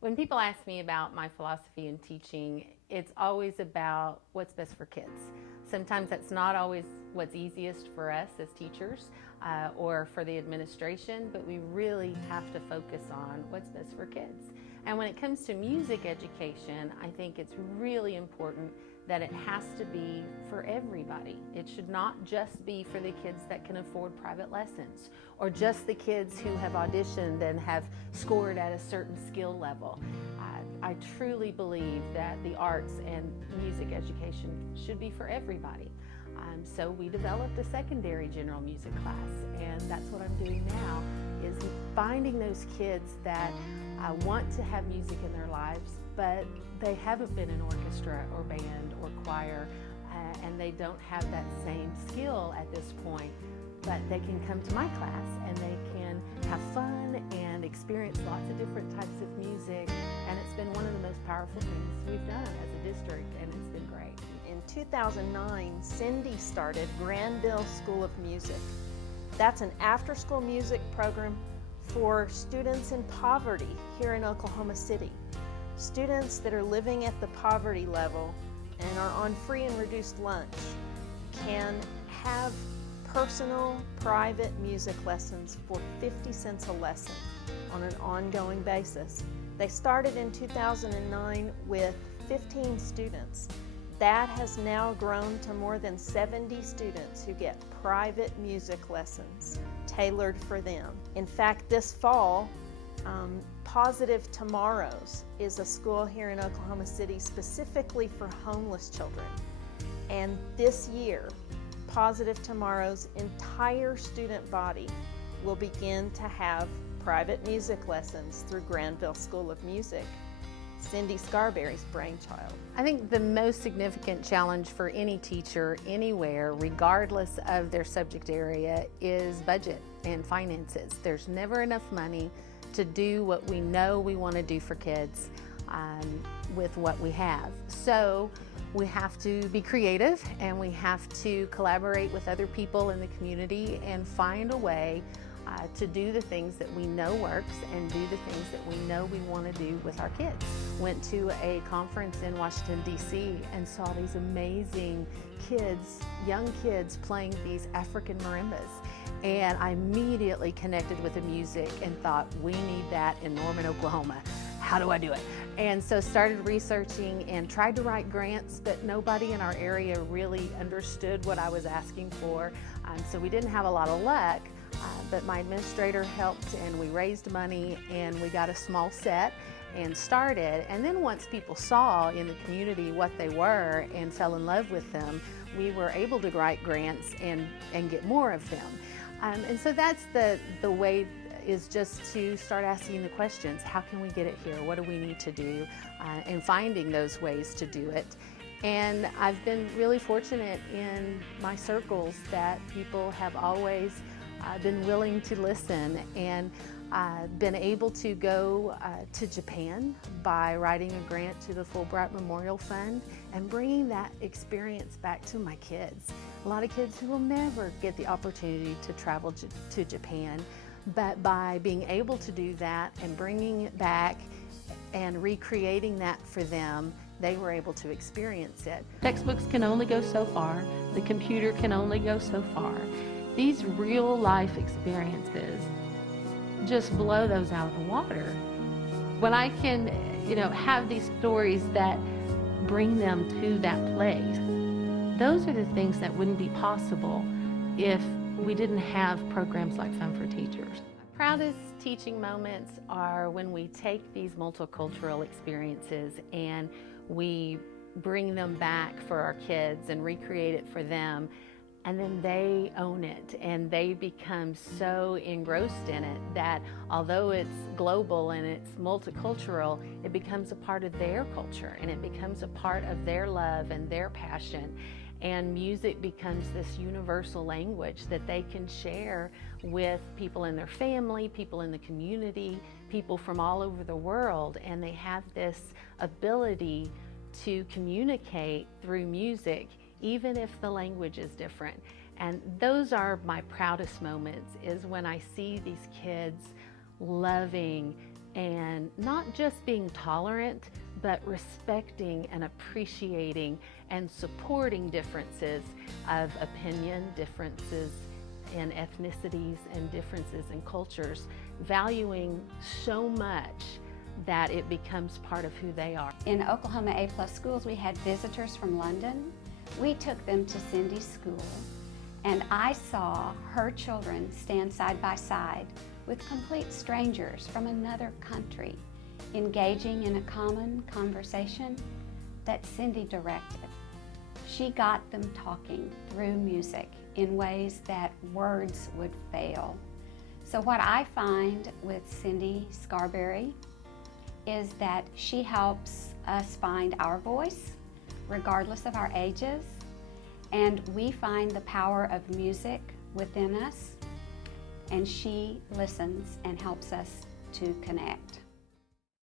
When people ask me about my philosophy in teaching, it's always about what's best for kids. Sometimes that's not always what's easiest for us as teachers or for the administration, but we really have to focus on what's best for kids. And when it comes to music education, I think it's really important that it has to be for everybody. It should not just be for the kids that can afford private lessons or just the kids who have auditioned and have scored at a certain skill level. I truly believe that the arts and music education should be for everybody. So we developed a secondary general music class, and that's what I'm doing now, is finding those kids that want to have music in their lives, but they haven't been in orchestra or band or choir, and they don't have that same skill at this point, but they can come to my class and they can have fun and experience lots of different types of music, and it's been one of the most powerful things we've done as a district, and it's been great. In 2009, Cindy started Granville School of Music. That's an after-school music program for students in poverty here in Oklahoma City. Students that are living at the poverty level and are on free and reduced lunch can have personal, private music lessons for 50 cents a lesson on an ongoing basis. They started in 2009 with 15 students. That has now grown to more than 70 students who get private music lessons tailored for them. In fact, this fall, Positive Tomorrows is a school here in Oklahoma City specifically for homeless children. And this year, Positive Tomorrow's entire student body will begin to have private music lessons through Granville School of Music, Cindy Scarberry's brainchild. I think the most significant challenge for any teacher anywhere, regardless of their subject area, is budget and finances. There's never enough money to do what we know we want to do for kids with what we have. So we have to be creative, and we have to collaborate with other people in the community and find a way to do the things that we know works and do the things that we know we want to do with our kids. Went to a conference in Washington, D.C. and saw these amazing kids, young kids playing these African marimbas. And I immediately connected with the music and thought, we need that in Norman, Oklahoma. How do I do it? And so started researching and tried to write grants, but nobody in our area really understood what I was asking for. So we didn't have a lot of luck. But my administrator helped, and we raised money, and we got a small set and started. And then once people saw in the community what they were and fell in love with them, we were able to write grants and get more of them. And so that's the way, is just to start asking the questions. How can we get it here? What do we need to do? And finding those ways to do it. And I've been really fortunate in my circles that people have always been willing to listen, and been able to go to Japan by writing a grant to the Fulbright Memorial Fund and bringing that experience back to my kids. A lot of kids who will never get the opportunity to travel to Japan, but by being able to do that and bringing it back and recreating that for them, they were able to experience it. Textbooks can only go so far. The computer can only go so far. These real life experiences just blow those out of the water. When I can, have these stories that bring them to that place, those are the things that wouldn't be possible if we didn't have programs like Fun for Teachers. Proudest teaching moments are when we take these multicultural experiences and we bring them back for our kids and recreate it for them. And then they own it, and they become so engrossed in it that although it's global and it's multicultural, it becomes a part of their culture, and it becomes a part of their love and their passion. And music becomes this universal language that they can share with people in their family, people in the community, people from all over the world, and they have this ability to communicate through music even if the language is different. And those are my proudest moments, is when I see these kids loving and not just being tolerant, but respecting and appreciating and supporting differences of opinion, differences in ethnicities, and differences in cultures, valuing so much that it becomes part of who they are. In Oklahoma A+ schools, we had visitors from London. We took them to Cindy's school, and I saw her children stand side by side with complete strangers from another country, engaging in a common conversation that Cindy directed. She got them talking through music in ways that words would fail. So what I find with Cindy Scarberry is that she helps us find our voice, regardless of our ages, and we find the power of music within us, and she listens and helps us to connect.